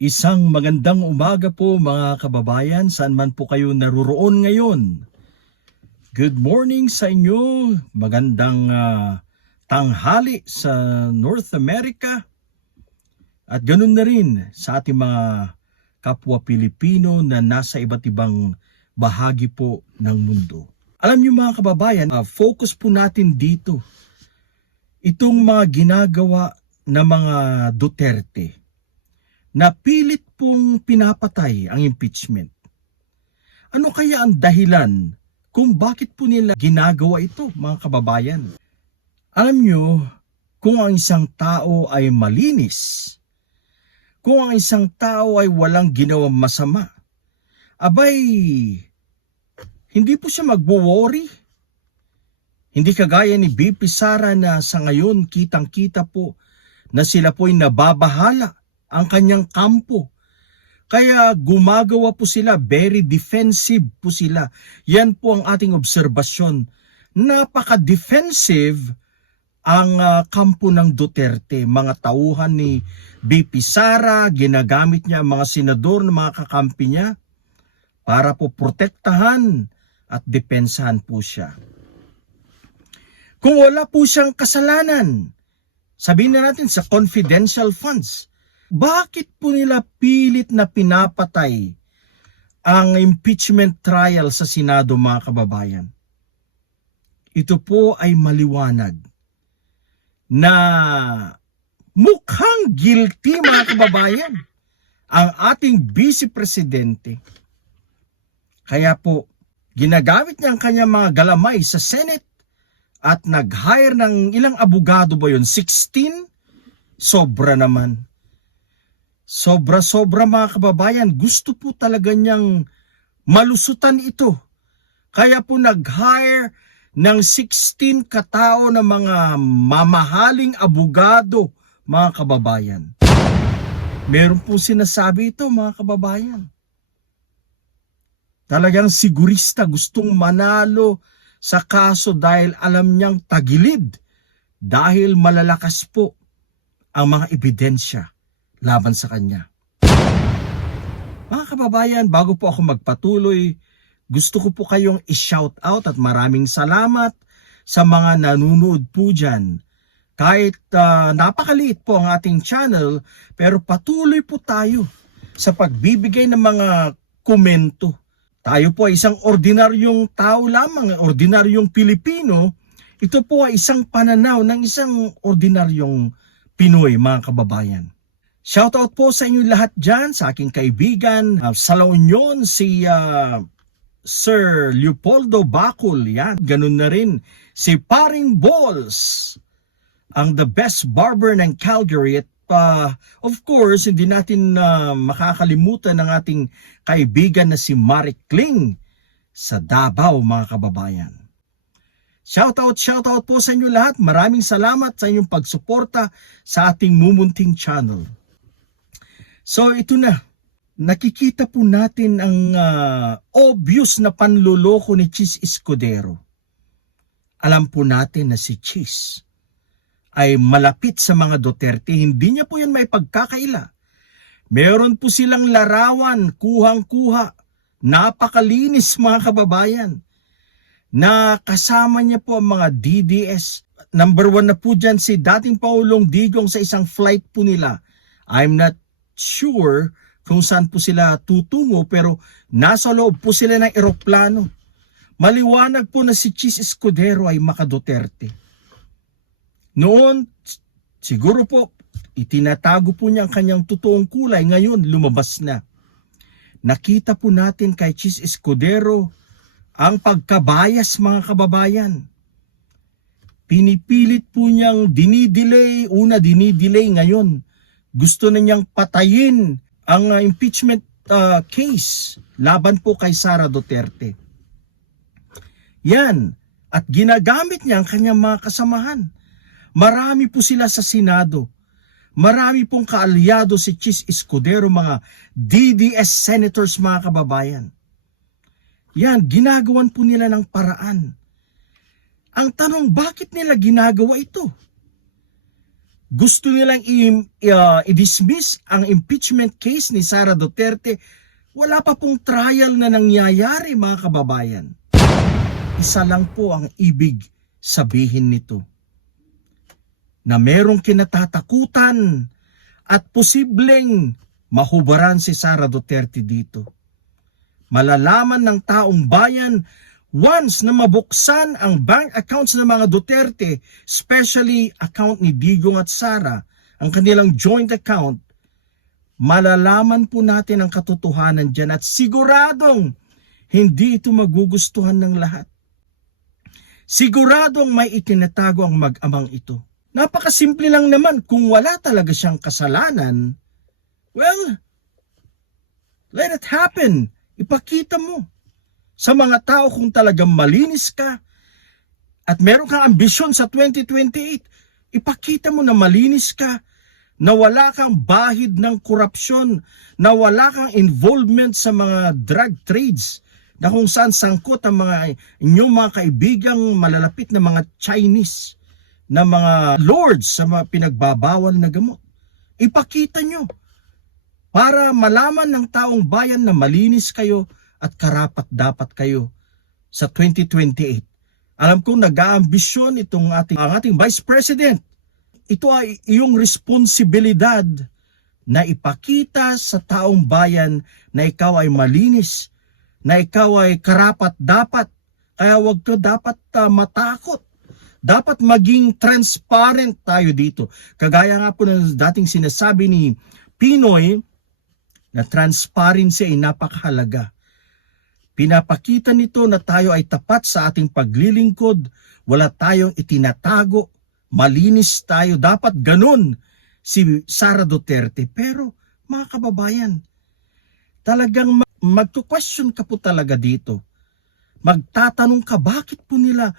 Isang magandang umaga po mga kababayan, saan man po kayo naruroon ngayon. Good morning sa inyo, magandang tanghali sa North America at ganun na rin sa ating mga kapwa Pilipino na nasa iba't ibang bahagi po ng mundo. Alam niyo mga kababayan, focus po natin dito itong mga ginagawa ng mga Duterte na pilit pong pinapatay ang impeachment. Ano kaya ang dahilan kung bakit po nila ginagawa ito, mga kababayan? Alam nyo, kung ang isang tao ay malinis, kung ang isang tao ay walang ginawang masama, abay, hindi po siya magwo-worry. Hindi kagaya ni BP Sara na sa ngayon kitang-kita po na sila po ay nababahala ang kanyang kampo. Kaya gumagawa po sila, very defensive po sila. Yan po ang ating obserbasyon. Napaka-defensive ang kampo ng Duterte. Mga tauhan ni BP Sara, ginagamit niya ang mga senador na mga kakampi niya para po protektahan at depensahan po siya. Kung wala po siyang kasalanan, sabihin na natin sa confidential funds, bakit po nila pilit na pinapatay ang impeachment trial sa Senado, mga kababayan? Ito po ay maliwanag na mukhang guilty, mga kababayan, ang ating Vice Presidente. Kaya po, ginagamit niya ang kanyang mga galamay sa Senate at nag-hire ng ilang abogado ba yun? 16? Sobra naman. Sobra-sobra mga kababayan, gusto po talaga niyang malusutan ito. Kaya po nag-hire ng 16 katao na mga mamahaling abogado, mga kababayan. Meron po sinasabi ito, mga kababayan. Talagang sigurista, gustong manalo sa kaso dahil alam niyang tagilid, dahil malalakas po ang mga ebidensya laban sa kanya. Mga kababayan, bago po ako magpatuloy, gusto ko po kayong i-shout out at maraming salamat sa mga nanonood po dyan. Kahit napakaliit po ang ating channel, pero patuloy po tayo sa pagbibigay ng mga komento. Tayo po ay isang ordinaryong tao lamang, ordinaryong Pilipino. Ito po ay isang pananaw ng isang ordinaryong Pinoy, mga kababayan. Shoutout po sa inyo lahat dyan, sa aking kaibigan sa La Union, si Sir Leopoldo Bacol, yan. Ganun na rin si Paring Balls, ang the best barber ng Calgary. At of course, hindi natin makakalimutan ng ating kaibigan na si Marie Kling sa Davao, mga kababayan. Shoutout po sa inyo lahat. Maraming salamat sa inyong pagsuporta sa ating mumunting channel. So ito na, nakikita po natin ang obvious na panloloko ni Chis Escudero. Alam po natin na si Chis ay malapit sa mga Duterte, hindi niya po yan may pagkakaila. Meron po silang larawan, kuhang-kuha, napakalinis mga kababayan, na kasama niya po ang mga DDS. Number 1 na po dyan si dating Pangulong Digong sa isang flight po nila. I'm not sure kung saan po sila tutungo, pero nasa loob po sila ng eroplano. Maliwanag po na si Chis Escudero ay maka-Duterte. Noon, siguro po, itinatago po niya ang kanyang totoong kulay. Ngayon, lumabas na. Nakita po natin kay Chis Escudero ang pagkabayas, mga kababayan. Pinipilit po niyang dinidelay, dinidelay ngayon. Gusto na niyang patayin ang impeachment case laban po kay Sara Duterte. Yan. At ginagamit niya ang kanyang mga kasamahan. Marami po sila sa Senado. Marami pong kaalyado si Chis Escudero, mga DDS senators, mga kababayan. Yan, ginagawan po nila ng paraan. 'Ang paraan. Ang tanong, bakit nila ginagawa ito? gusto nilang i-dismiss ang impeachment case ni Sara Duterte. Wala pa pong trial na nangyayari, mga kababayan. Isa lang po ang ibig sabihin nito, na merong kinatatakutan at posibleng mahubaran si Sara Duterte dito. Malalaman ng taong bayan once na mabuksan ang bank accounts ng mga Duterte, especially account ni Digong at Sara, ang kanilang joint account, malalaman po natin ang katotohanan dyan at siguradong hindi ito magugustuhan ng lahat. Siguradong may itinatago ang mag-amang ito. Napakasimple lang naman, kung wala talaga siyang kasalanan, well, let it happen. Ipakita mo sa mga tao kung talagang malinis ka at meron kang ambisyon sa 2028. Ipakita mo na malinis ka, na wala kang bahid ng korupsyon, na wala kang involvement sa mga drug trades, na kung saan sangkot ang inyong mga kaibigang malalapit na mga Chinese, na mga lords sa mga pinagbabawal na gamot. Ipakita nyo para malaman ng taong bayan na malinis kayo at karapat dapat kayo sa 2028. Alam kong nag-aambisyon ang ating Vice President. Ito ay iyong responsibilidad na ipakita sa taong bayan na ikaw ay malinis, na ikaw ay karapat dapat. Kaya wag ka dapat matakot. Dapat maging transparent tayo dito. Kagaya nga po ng dating sinasabi ni Pinoy, na transparency ay napakahalaga. Pinapakita nito na tayo ay tapat sa ating paglilingkod, wala tayong itinatago, malinis tayo. Dapat ganun si Sara Duterte. Pero mga kababayan, talagang magko-question ka po talaga dito. Magtatanong ka, bakit po nila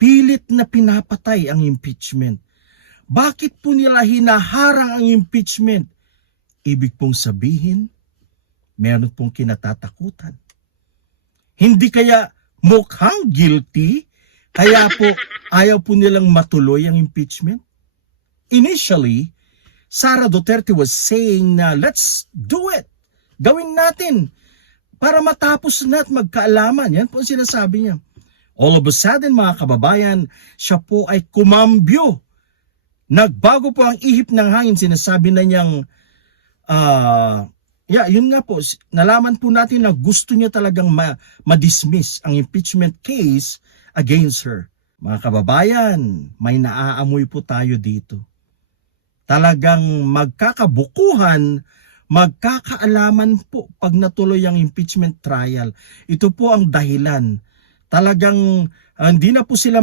pilit na pinapatay ang impeachment? Bakit po nila hinaharang ang impeachment? Ibig pong sabihin, meron pong kinatatakutan. Hindi kaya mukhang guilty, kaya po ayaw po nilang matuloy ang impeachment? Initially, Sara Duterte was saying na let's do it. Gawin natin para matapos na at magkaalaman. Yan po ang sinasabi niya. All of a sudden, mga kababayan, siya po ay kumambyo. Nagbago po ang ihip ng hangin. Sinasabi na niyang, yun nga po, nalaman po natin na gusto niya talagang ma-dismiss ang impeachment case against her. Mga kababayan, may naaamoy po tayo dito. Talagang magkakabukuhan, magkakaalaman po pag natuloy ang impeachment trial. Ito po ang dahilan. Talagang hindi na po sila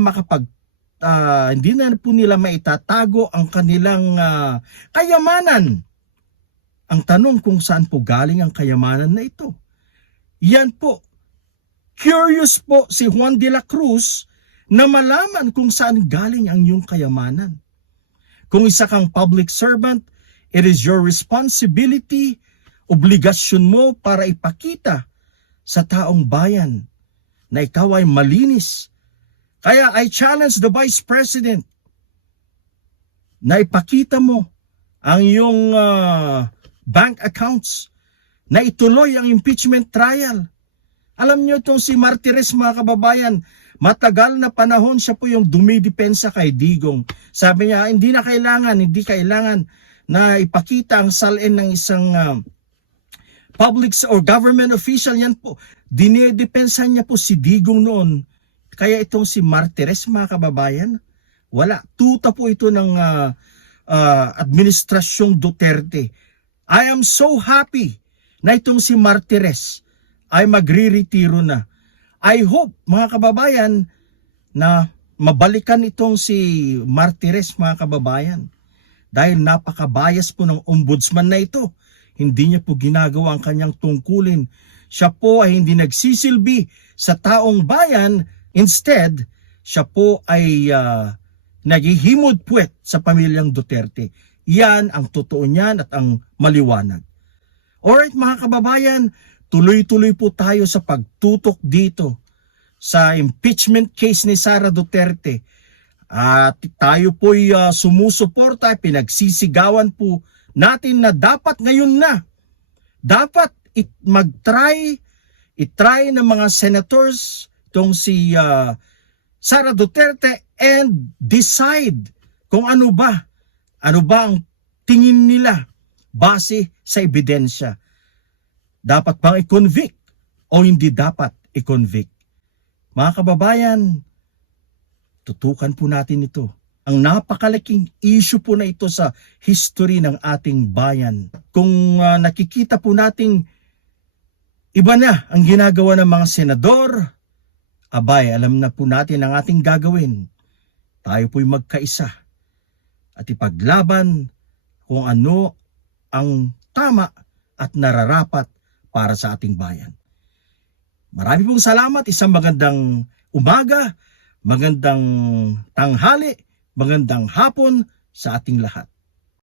hindi na po nila maitatago ang kanilang kayamanan. Ang tanong kung saan po galing ang kayamanan na ito. Yan po. Curious po si Juan de la Cruz na malaman kung saan galing ang iyong kayamanan. Kung isa kang public servant, it is your responsibility, obligasyon mo para ipakita sa taong bayan na ikaw ay malinis. Kaya I challenge the Vice President na ipakita mo ang iyong bank accounts, na ituloy ang impeachment trial. Alam niyo itong si Martires, mga kababayan, matagal na panahon siya po yung dumidepensa kay Digong. Sabi niya, hindi kailangan na ipakita ang salin ng isang public or government official. Yan po, dinidepensa niya po si Digong noon. Kaya itong si Martires, mga kababayan, wala. Tuta po ito ng administrasyong Duterte. I am so happy na itong si Martires ay magre-retiro na. I hope, mga kababayan, na mabalikan itong si Martires, mga kababayan. Dahil napaka-bias po ng ombudsman na ito. Hindi niya po ginagawa ang kanyang tungkulin. Siya po ay hindi nagsisilbi sa taong bayan. Instead, siya po ay naghihimod puwet sa pamilyang Duterte. Yan ang totoo niyan at ang maliwanag. Alright, mga kababayan, tuloy-tuloy po tayo sa pagtutok dito sa impeachment case ni Sara Duterte. At tayo po'y sumusuporta, pinagsisigawan po natin na dapat ngayon na. Dapat itry ng mga senators itong si Sara Duterte and decide kung ano ba ang tingin nila base sa ebidensya. Dapat bang i-convict o hindi dapat i-convict? Mga kababayan, tutukan po natin ito. Ang napakalaking issue po na ito sa history ng ating bayan. Kung nakikita po nating iba na ang ginagawa ng mga senador, abay, alam na po natin ang ating gagawin. Tayo po'y magkaisa at ipaglaban kung ano ang tama at nararapat para sa ating bayan. Marami pong salamat. Isang magandang umaga, magandang tanghali, magandang hapon sa ating lahat.